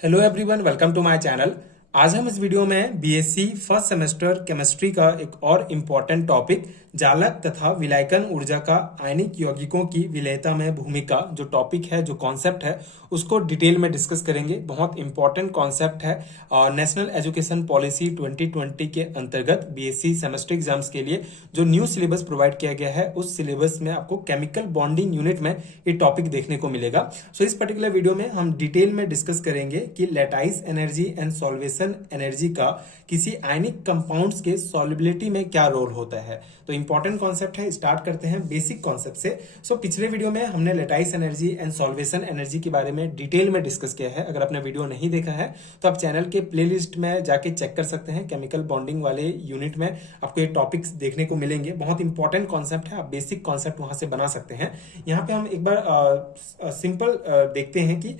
Hello everyone, welcome to my channel. आज हम इस वीडियो में बीएससी फर्स्ट सेमेस्टर केमिस्ट्री का एक और इम्पॉर्टेंट टॉपिक जालक तथा विलायकन ऊर्जा का आयनिक यौगिकों की विलेयता में भूमिका, जो टॉपिक है, जो कॉन्सेप्ट है, उसको डिटेल में डिस्कस करेंगे। बहुत इंपॉर्टेंट कॉन्सेप्ट है और नेशनल एजुकेशन पॉलिसी 2020 के अंतर्गत बीएससी सेमेस्टर एग्जाम्स के लिए जो न्यू सिलेबस प्रोवाइड किया गया है, उस सिलेबस में आपको केमिकल बॉन्डिंग यूनिट में ये टॉपिक देखने को मिलेगा। सो इस पर्टिकुलर वीडियो में हम डिटेल में डिस्कस करेंगे कि लैटाइस एनर्जी एंड सॉल्वेशन एनर्जी का किसी आयनिक कंपाउंड्स के सॉल्युबिलिटी में क्या रोल होता है। तो इंपॉर्टेंट कॉन्सेप्ट है। स्टार्ट करते हैं बेसिक कॉन्सेप्ट से। पिछले वीडियो में हमने लैटाइस एनर्जी एंड सॉल्वेशन एनर्जी के बारे में डिटेल में डिस्कस किया है। अगर आपने वीडियो नहीं देखा है तो आप चैनल के प्लेलिस्ट में जाके चेक कर सकते हैं। केमिकल बॉन्डिंग वाले यूनिट में आपको ये टॉपिक्स देखने को मिलेंगे। बहुत इंपॉर्टेंट कॉन्सेप्ट है, आप बेसिक कॉन्सेप्ट वहां से बना सकते हैं। यहाँ पे हम एक बार सिंपल देखते हैं कि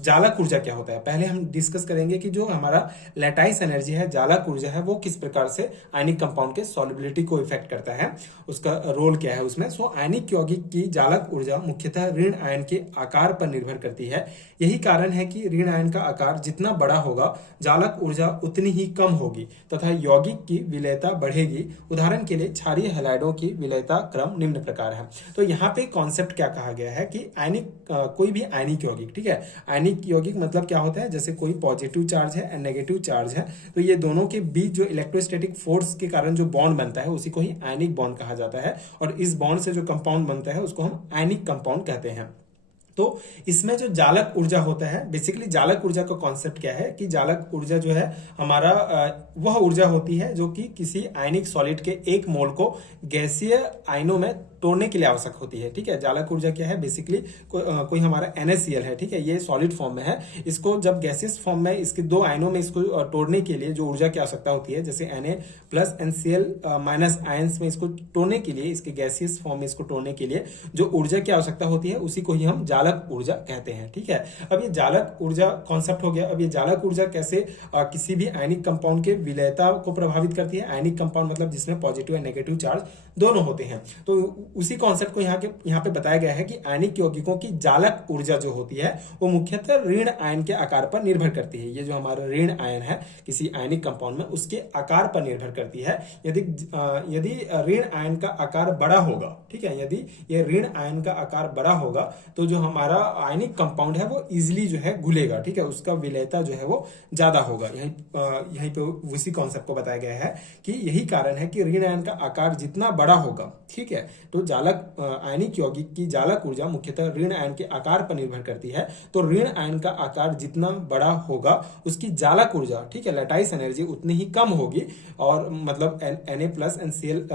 जालक ऊर्जा क्या होता है। पहले हम डिस्कस करेंगे कि जो हमारा लैटाइस एनर्जी है, जालक ऊर्जा है, वो किस प्रकार से आयनिक कंपाउंड के सॉल्युबिलिटी को इफेक्ट करता है, उसका रोल क्या है उसमें। आयनिक यौगिक की जालक ऊर्जा मुख्यतः ऋण आयन के आकार पर निर्भर करती है। यही कारण है कि ऋण आयन का आकार जितना बड़ा होगा, जालक ऊर्जा उतनी ही कम होगी तथा यौगिक की विलेयता बढ़ेगी। उदाहरण के लिए क्षारीय हैलाइडों की विलेयता क्रम निम्न प्रकार है। तो यहाँ पे कॉन्सेप्ट क्या कहा गया है कि आयनिक कोई भी आयनिक यौगिक, ठीक है, आयनिक यौगिक मतलब क्या होता है, जैसे कोई पॉजिटिव चार्ज है एंड नेगेटिव चार्ज है, तो ये दोनों के बीच जो इलेक्ट्रोस्टैटिक फोर्स के कारण जो बॉन्ड बनता है उसी को ही आयनिक बॉन्ड कहा जाता है। और इस बॉन्ड से जो कंपाउंड बनता है उसको हम आयनिक कंपाउंड कहते हैं। तो इसमें जो जालक ऊर्जा होता है, बेसिकली जालक ऊर्जा का कॉन्सेप्ट क्या है कि जालक ऊर्जा जो है हमारा वह ऊर्जा होती है जो कि किसी आयनिक सॉलिड के एक मोल को गैसीय आयनों में तोड़ने के लिए आवश्यक होती है। ठीक है, जालक ऊर्जा क्या है, बेसिकली कोई हमारा NaCl है, ठीक है, ये सॉलिड फॉर्म में है। इसको जब गैसियस फॉर्म में इसके दो आयनों में इसको तोड़ने के लिए जो ऊर्जा की आवश्यकता होती है, जैसे Na+NCl- आयंस में इसको तोड़ने के लिए, इसके गैसियस फॉर्म में इसको तोड़ने के लिए जो ऊर्जा की आवश्यकता होती है, उसी को ही हम जालक ऊर्जा कहते हैं। ठीक है, अब ये जालक ऊर्जा कॉन्सेप्ट हो गया। अब ये जालक ऊर्जा कैसे किसी भी आयनिक कंपाउंड के विलेयता को प्रभावित करती है। आयनिक कंपाउंड मतलब जिसमें पॉजिटिव एंड नेगेटिव चार्ज दोनों होते हैं। तो उसी कॉन्सेप्ट को यहाँ पे बताया गया है कि आयनिक यौगिकों की जालक ऊर्जा जो होती है वो मुख्यतः ऋण आयन के आकार पर निर्भर करती है। ये जो हमारा ऋण आयन है किसी आयनिक कंपाउंड में, उसके आकार पर निर्भर करती है। यदि ऋण आयन का आकार बड़ा होगा, ठीक है, यदि ये ऋण आयन का आकार बड़ा होगा तो जो हमारा आयनिक कंपाउंड है वो इजिली जो है घुलेगा। ठीक है, उसका विलेयता जो है वो ज्यादा होगा। यहीं पे उसी कॉन्सेप्ट को बताया गया है कि यही कारण है कि ऋण आयन का आकार जितना बड़ा होगा, ठीक है, तो जालक आयनिक यौगिक की जालक ऊर्जा मुख्यतः ऋण आयन के आकार पर निर्भर करती है। तो ऋण आयन का आकार जितना बड़ा होगा उसकी जालक ऊर्जा, ठीक है, लैटाइस एनर्जी उतनी ही कम होगी। और मतलब Na+NCl-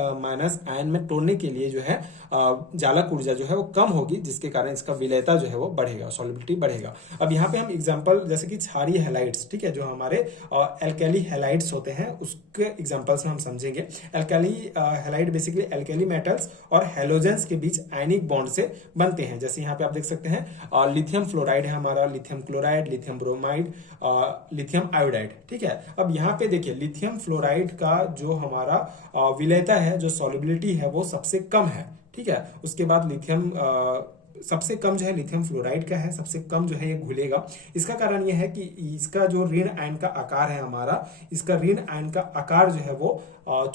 आयन में तोड़ने के लिए जो है जालक ऊर्जा जो है वो कम होगी, जिसके कारण इसका विलेयता जो है वो बढ़ेगा, सॉल्युबिलिटी बढ़ेगा। अब यहाँ पे हम एग्जांपल जैसे कि क्षारीय हैलाइड्स, ठीक है, जो हमारे एल्कली हैलाइड्स होते हैं उसके एग्जांपल्स में हम समझेंगे। Alkali halide basically alkali metals और हैलोजेंस के बीच आयनिक बॉन्ड से बनते हैं। जैसे यहाँ पे आप देख सकते हैं लिथियम फ्लोराइड है हमारा, lithium chloride, lithium bromide, lithium iodide. ठीक है, अब यहाँ पे देखिए लिथियम फ्लोराइड का जो हमारा विलेयता है, जो सॉल्युबिलिटी है, वो सबसे कम है। ठीक है, उसके बाद लिथियम सबसे कम जो है लिथियम फ्लोराइड का है, सबसे कम जो है ये घुलेगा। इसका कारण ये है कि इसका जो ऋण आयन का आकार है हमारा, इसका ऋण आयन का आकार जो है वो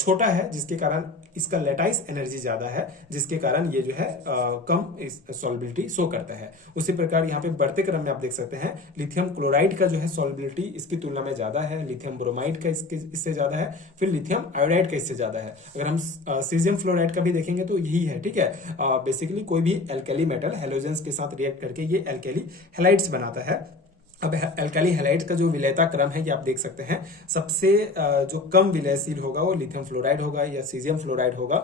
छोटा है, जिसके कारण इसका लैटाइस एनर्जी ज्यादा है, जिसके कारण ये जो है कम सॉल्युबिलिटी शो करता है। उसी प्रकार यहाँ पे बढ़ते क्रम में आप देख सकते हैं लिथियम क्लोराइड का जो है सॉल्युबिलिटी इसकी तुलना में ज्यादा है, लिथियम ब्रोमाइड का इससे ज्यादा है, फिर लिथियम आयोडाइड का इससे ज्यादा है। अगर हम सीजियम फ्लोराइड का भी देखेंगे तो यही है। ठीक है, बेसिकली कोई भी एल्कली मेटल हैलोजेंस के साथ रिएक्ट करके ये एल्कली हैलाइड्स बनाता है। अब एल्कली हैलाइड्स का जो विलेयता क्रम है ये आप देख सकते हैं, सबसे जो कम विलयशील होगा वो लिथियम फ्लोराइड होगा या सीजियम फ्लोराइड होगा,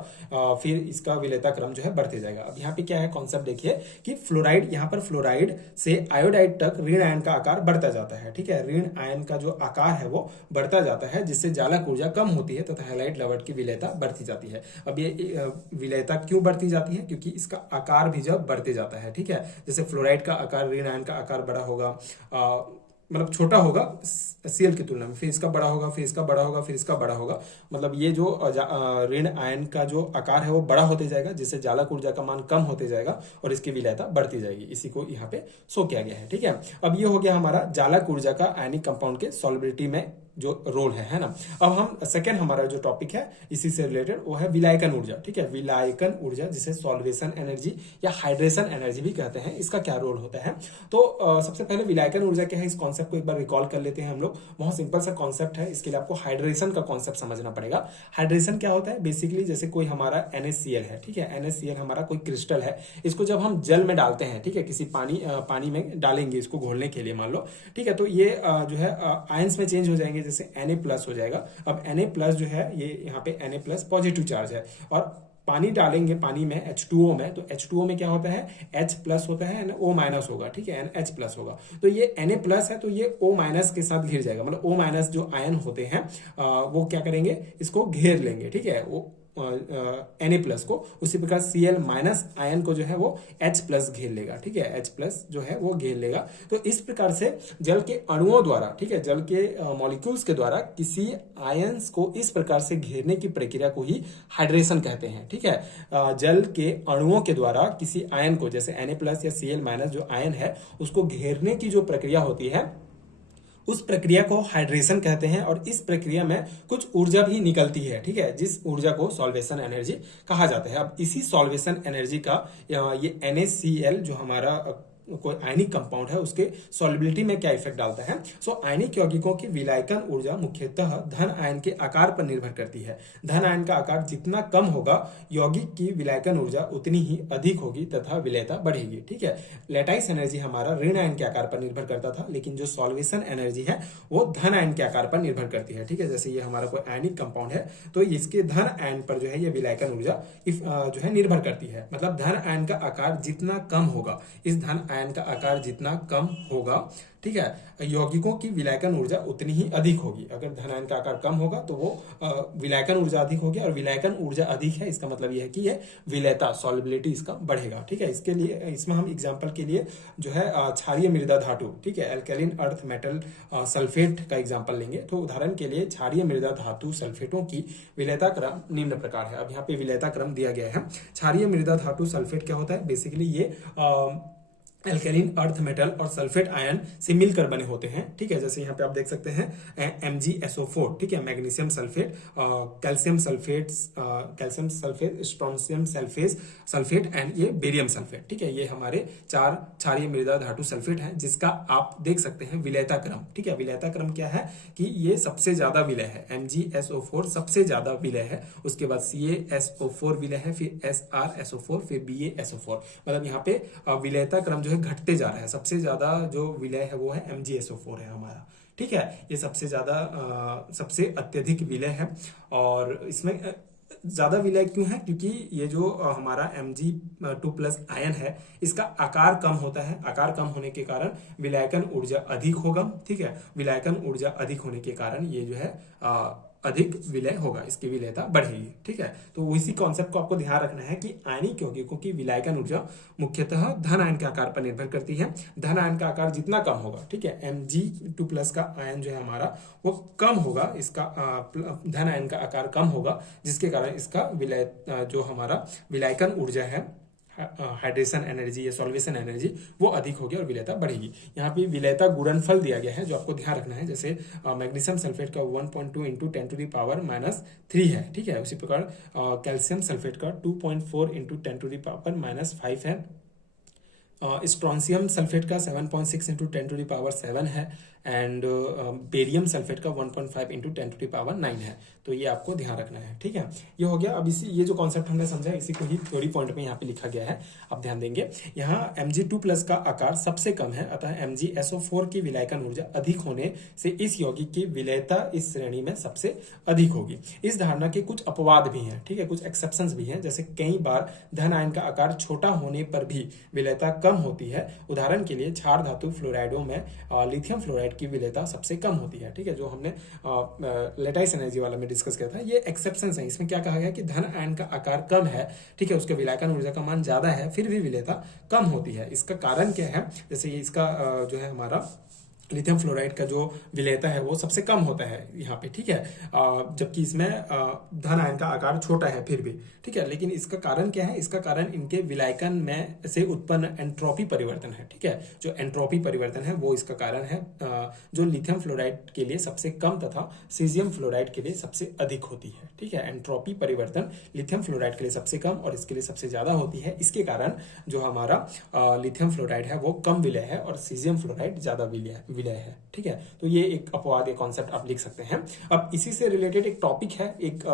फिर इसका विलेयता क्रम जो है बढ़ते जाएगा। अब यहाँ पे क्या है कॉन्सेप्ट देखिए कि फ्लोराइड, यहाँ पर फ्लोराइड से आयोडाइड तक ऋण आयन का आकार बढ़ता जाता है। ठीक है, ऋण आयन का जो आकार है वो बढ़ता जाता है, जिससे जालक ऊर्जा कम होती है तथा हैलाइड लवट की विलेयता बढ़ती जाती है। अब ये विलेयता क्यों बढ़ती जाती है, क्योंकि इसका आकार भी जब बढ़ते जाता है। ठीक है, जैसे फ्लोराइड का आकार, ऋण आयन का आकार बड़ा होगा, मतलब छोटा होगा Cl की तुलना में, फिर इसका बड़ा होगा, फिर इसका बड़ा होगा, फिर इसका बड़ा होगा। मतलब ये जो ऋण आयन का जो आकार है वो बड़ा होते जाएगा, जिससे जालक ऊर्जा का मान कम होते जाएगा और इसकी विलेयता बढ़ती जाएगी। इसी को यहाँ पे शो किया गया है। ठीक है, अब ये हो गया हमारा जालक ऊर्जा का आयनिक कंपाउंड के सॉल्युबिलिटी में जो रोल है ना। अब हम सेकेंड हमारा जो टॉपिक है इसी से रिलेटेड वो है विलायकन ऊर्जा। ठीक है, विलायकन ऊर्जा जिसे सॉल्वेशन एनर्जी या हाइड्रेशन एनर्जी भी कहते हैं, इसका क्या रोल होता है। तो सबसे पहले विलायकन ऊर्जा क्या है, इस कॉन्सेप्ट को एक बार रिकॉल कर लेते हैं हम लोग। बहुत सिंपल सा कॉन्सेप्ट है, इसके लिए आपको हाइड्रेशन का कॉन्सेप्ट समझना पड़ेगा। हाइड्रेशन क्या होता है, बेसिकली जैसे कोई हमारा NaCl है, ठीक है, NaCl हमारा कोई क्रिस्टल है, इसको जब हम जल में डालते हैं, ठीक है, किसी पानी में डालेंगे इसको घोलने के लिए मान लो, ठीक है, तो ये जो है आयंस में चेंज हो जाएंगे, जैसे Na+ हो जाएगा। अब Na+ जो है ये यहाँ पे Na+ पॉजिटिव चार्ज है, और पानी डालेंगे पानी में H2O में, तो H2O में क्या होता है, H+ होता है, O- होगा, ठीक है, NH+ होगा। तो ये Na+ है तो ये O- के साथ घिर जाएगा, मतलब O- जो आयन होते हैं वो क्या करेंगे, इसको घेर लेंगे, ठीक है, वो Na+ को। उसी प्रकार Cl- आयन को जो है वो H+ घेर लेगा, ठीक है, H+ जो है वो घेर लेगा। तो इस प्रकार से जल के अणुओं द्वारा, ठीक है, जल के मॉलिक्यूल्स के द्वारा किसी आयंस को इस प्रकार से घेरने की प्रक्रिया को ही हाइड्रेशन कहते हैं। ठीक है, जल के अणुओं के द्वारा किसी आयन को, जैसे Na+ या Cl- जो आयन है उसको घेरने की जो प्रक्रिया होती है उस प्रक्रिया को हाइड्रेशन कहते हैं, और इस प्रक्रिया में कुछ ऊर्जा भी निकलती है, ठीक है, जिस ऊर्जा को सॉल्वेशन एनर्जी कहा जाता है। अब इसी सॉल्वेशन एनर्जी का ये NaCl जो हमारा कोई आयनिक कंपाउंड है उसके सॉल्युबिलिटी में क्या इफेक्ट डालता है। सो आयनिक यौगिकों की विलायकन ऊर्जा मुख्यतः धन आयन के आकार पर निर्भर करती है। धन आयन का आकार जितना कम होगा यौगिक की विलायकन ऊर्जा उतनी ही अधिक होगी तथा विलेयता बढ़ेगी। ठीक है, लेटाइस एनर्जी हमारा ऋण आयन के आकार पर निर्भर करता था, लेकिन जो सॉल्वेशन एनर्जी है वो धन आयन के आकार पर निर्भर करती है। ठीक है, जैसे ये हमारा कोई आयनिक कंपाउंड है तो इसके धन आयन पर जो है ये विलायकन ऊर्जा जो है निर्भर करती है। मतलब धन आयन का आकार जितना कम होगा, इस धन आयन का आकार जितना कम होगा, ठीक है, यौगिकों की विलायकन ऊर्जा उतनी ही अधिक होगी। अगर धन आयन का आकार कम होगा तो वो विलायकन ऊर्जा अधिक होगी, और विलायकन ऊर्जा अधिक है इसका मतलब यह है कि ये विलेयता सॉल्युबिलिटी इसका बढ़ेगा। ठीक है, इसके लिए इसमें हम एग्जांपल के लिए जो है क्षारीय मृदा धातु, ठीक है, एल्कैलिन अर्थ मेटल सल्फेट का एग्जांपल लेंगे। तो उदाहरण के लिए क्षारीय मृदा धातु सल्फेटों की विलेयता क्रम निम्न प्रकार है। अब यहाँ पे विलेयता क्रम दिया गया है। क्षारीय मृदा धातु सल्फेट क्या होता है, बेसिकली ये एल्कैलिन अर्थ मेटल और सल्फेट आयन से मिलकर बने होते हैं। ठीक है, जैसे यहाँ पे आप देख सकते हैं MgSO4, ठीक है, magnesium sulphate, calcium sulphate, strontium sulphate and ये बेरियम सल्फेट। ठीक है, ये हमारे 4 क्षारीय मृदा धातु सल्फेट हैं, जिसका आप देख सकते हैं विलेयता क्रम। ठीक है, विलेयता क्रम क्या है कि ये सबसे ज्यादा विलय है, MgSO4 सबसे ज्यादा विलय है, उसके बाद CaSO4 विलय है, फिर SrSO4, फिर BaSO4। मतलब यहाँ पे विलेयता क्रम जो है घटते जा रहा है। सबसे ज्यादा जो विलय है वो है MgSO4 है हमारा। ठीक है, ये सबसे ज्यादा सबसे अत्यधिक विलय है। और इसमें ज्यादा विलय क्यों है, क्योंकि ये जो हमारा Mg2+ आयन है इसका आकार कम होता है। आकार कम होने के कारण विलायकन ऊर्जा अधिक होगा। ठीक है, विलायकन ऊर्जा अधिक होने के कारण ये जो है अधिक विलय होगा, इसकी विलयता बढ़ेगी। ठीक है, तो इसी कॉन्सेप्ट को आपको ध्यान रखना है कि आयनिक यौगिकों की विलायकन ऊर्जा मुख्यतः धन आयन के आकार पर निर्भर करती है। धन आयन का आकार जितना कम होगा, ठीक है, Mg2+ का आयन जो है हमारा वो कम होगा, इसका धन आयन का आकार कम होगा, जिसके कारण इसका विलय जो हमारा विलायकन ऊर्जा है, हाइड्रेशन एनर्जी या सॉल्वेशन एनर्जी, वो अधिक होगी और विलेयता बढ़ेगी। यहाँ पे विलेयता गुणनफल दिया गया है जो आपको ध्यान रखना है। जैसे मैग्नीशियम सल्फेट का 1.2 इंटू 10⁻³ है। ठीक है, उसी प्रकार कैल्शियम सल्फेट का 2.4 इंटू 10⁻⁵ है। स्ट्रोंशियम सल्फेट का 7.6 इंटू 10⁻⁷ है, एंड बेरियम सल्फेट का 1.5 इंटू 10⁻⁹ है। तो ये आपको ध्यान रखना है। ठीक है, ये हो गया। अब ये जो कॉन्सेप्ट हमने समझा इसी को ही थ्योरी पॉइंट में यहाँ पे लिखा गया है, आप ध्यान देंगे। यहाँ Mg2+ का आकार सबसे कम है, अतः MgSO4 की विलायकन ऊर्जा अधिक होने से इस यौगिक की विलेयता इस श्रेणी में सबसे अधिक होगी। इस धारणा के कुछ अपवाद भी हैं, ठीक है, कुछ एक्सेप्शंस भी हैं। जैसे कई बार धन आयन का आकार छोटा होने पर भी विलेयता कम होती है। उदाहरण के लिए क्षार धातु फ्लोराइडों में लिथियम फ्लोराइड की विलेयता सबसे कम होती है। ठीक है, जो हमने लेटाइस एनर्जी वाला में डिस्कस किया था, ये एक्सेप्शंस है। इसमें क्या कहा गया कि धन आयन का आकार कम है, ठीक है, उसके विलायकन ऊर्जा का मान ज्यादा है, फिर भी विलेयता कम होती है। इसका कारण क्या है, जैसे ये इसका जो है हमारा लिथियम फ्लोराइड का जो विलेयता है वो सबसे कम होता है यहाँ पे, ठीक है। जबकि इसमें धन आयन का आकार छोटा है फिर भी, ठीक है। लेकिन इसका कारण क्या है? इसका कारण इनके विलायकन में से उत्पन्न एंट्रोपी परिवर्तन है, ठीक है। जो एंट्रोपी परिवर्तन है वो इसका कारण है, जो लिथियम फ्लोराइड के लिए सबसे कम तथा सीजियम फ्लोराइड के लिए सबसे अधिक होती है, ठीक है। एंट्रोपी परिवर्तन लिथियम फ्लोराइड के लिए सबसे कम और इसके लिए सबसे ज्यादा होती है। इसके कारण जो हमारा लिथियम फ्लोराइड है वो कम विलय है और सीजियम फ्लोराइड ज्यादा विलय है, ठीक है। तो ये एक अपवाद, एक कॉन्सेप्ट आप लिख सकते हैं। अब इसी से रिलेटेड एक टॉपिक है, एक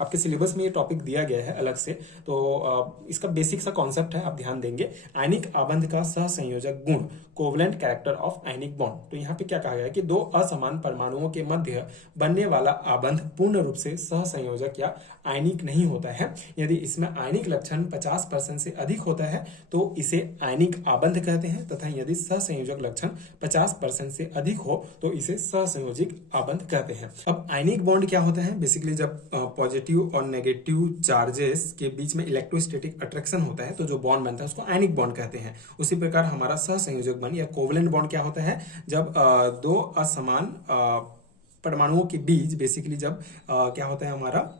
आपके सिलेबस में ये टॉपिक दिया गया है अलग से, तो इसका बेसिक सा कॉन्सेप्ट है, आप ध्यान देंगे। आयनिक आबंध का सहसंयोजक गुण, covalent character of ionic bond. तो यहाँ पे क्या कहा गया है कि दो असमान परमाणुओं के मध्य बनने वाला आबंध पूर्ण रूप से सहसंयोजक या आयनिक नहीं होता है। यदि इसमें आयनिक लक्षण 50% से अधिक होता है तो इसे आयनिक आबंध कहते हैं, तथा यदि सहसंयोजक लक्षण 50% से अधिक हो तो इसे सहसंयोजिक आबंध कहते हैं। अब आयनिक बॉन्ड क्या होता है? बेसिकली जब पॉजिटिव और नेगेटिव चार्जेस के बीच में इलेक्ट्रोस्टैटिक अट्रैक्शन होता है तो जो बॉन्ड बनता है उसको आयनिक बॉन्ड कहते हैं। उसी प्रकार हमारा सहसंयोजक बॉन्ड या कोवलेंट बॉन्ड क्या होता है? जब दो असमान परमाणुओं के बीच बेसिकली जब क्या होता है हमारा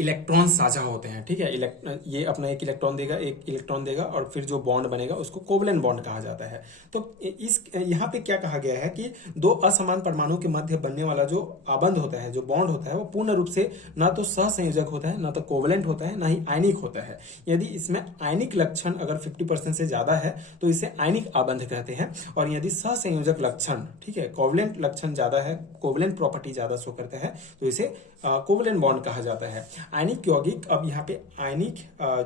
इलेक्ट्रॉन साझा होते हैं, ठीक है। ये अपना एक इलेक्ट्रॉन देगा और फिर जो बॉन्ड बनेगा उसको कोवलेंट बॉन्ड कहा जाता है। तो इस यहाँ पे क्या कहा गया है कि दो असमान परमाणुओं के मध्य बनने वाला जो आबंध होता है, जो बॉन्ड होता है, वो पूर्ण रूप से ना तो सहसंयोजक होता है, ना तो कोवलेंट होता है, ना ही आयनिक होता है। यदि इसमें आयनिक लक्षण अगर 50% से ज्यादा है तो इसे आयनिक आबंध कहते हैं, और यदि सहसंयोजक लक्षण, ठीक है, कोवलेंट लक्षण ज्यादा है, कोवलेंट प्रॉपर्टी ज्यादा शो करता है तो इसे कोवलेंट बॉन्ड कहा जाता है। आयनिक यौगिक, अब यहाँ पे आयनिक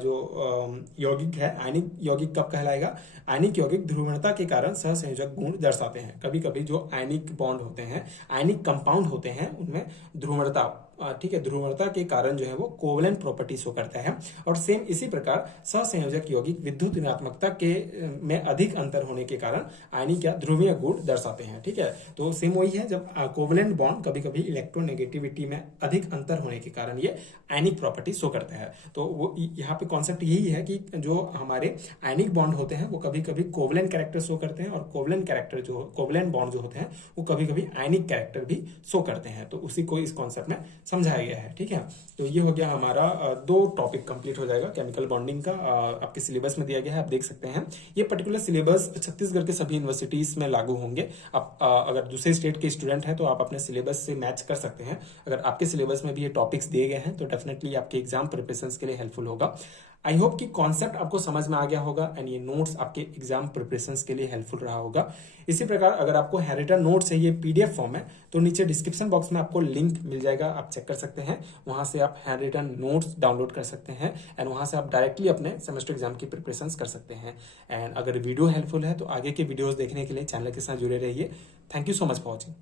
जो यौगिक है, आयनिक यौगिक कब कहलाएगा? आयनिक यौगिक ध्रुवणता के कारण सहसंयोजक गुण दर्शाते हैं। कभी कभी जो आयनिक बॉन्ड होते हैं, आयनिक कंपाउंड होते हैं, उनमें ध्रुवणता, ठीक है, ध्रुवणता के कारण जो है वो कोवलेंट प्रॉपर्टी शो करता है। और सेम इसी प्रकार सहसंयोजक यौगिक विद्युत ऋणात्मकता के में अधिक अंतर होने के कारण आयनिक या ध्रुवीय गुण दर्शाते हैं, ठीक है। तो सेम वही है, जब कोवलेंट बॉन्ड कभी कभी इलेक्ट्रोनेगेटिविटी में अधिक अंतर होने के कारण ये आयनिक प्रॉपर्टी शो करता है। तो वो यहाँ पे कॉन्सेप्ट यही है कि जो हमारे आयनिक बॉन्ड होते हैं वो कभी कभी कोवलेंट कैरेक्टर शो करते हैं, और कोवलेंट बॉन्ड जो होते हैं वो कभी कभी आयनिक कैरेक्टर भी शो करते हैं। तो उसी को इस कॉन्सेप्ट में समझाया गया है, ठीक है। तो ये हो गया हमारा 2 टॉपिक कंप्लीट हो जाएगा। केमिकल बॉन्डिंग का आपके सिलेबस में दिया गया है, आप देख सकते हैं। ये पर्टिकुलर सिलेबस छत्तीसगढ़ के सभी यूनिवर्सिटीज में लागू होंगे। आप अगर दूसरे स्टेट के स्टूडेंट हैं तो आप अपने सिलेबस से मैच कर सकते हैं। अगर आपके सिलेबस में भी ये टॉपिक्स दिए गए हैं तो डेफिनेटली आपके एग्जाम प्रिपरेशन के लिए हेल्पफुल होगा। आई होप कि कॉन्सेप्ट आपको समझ में आ गया होगा एंड ये नोट्स आपके एग्जाम प्रिपरेशन के लिए हेल्पफुल रहा होगा। इसी प्रकार अगर आपको हैंडरिटन नोट्स चाहिए पीडीएफ फॉर्म में तो नीचे डिस्क्रिप्शन बॉक्स में आपको लिंक मिल जाएगा, आप चेक कर सकते हैं। वहां से आप हैंडरिटन नोट्स डाउनलोड कर सकते हैं एंड वहां से आप डायरेक्टली अपने सेमेस्टर एग्जाम की प्रिपरेशन कर सकते हैं। एंड अगर वीडियो हेल्पफुल है तो आगे के वीडियोज देखने के लिए चैनल के साथ जुड़े रहिए। Thank you so much for watching.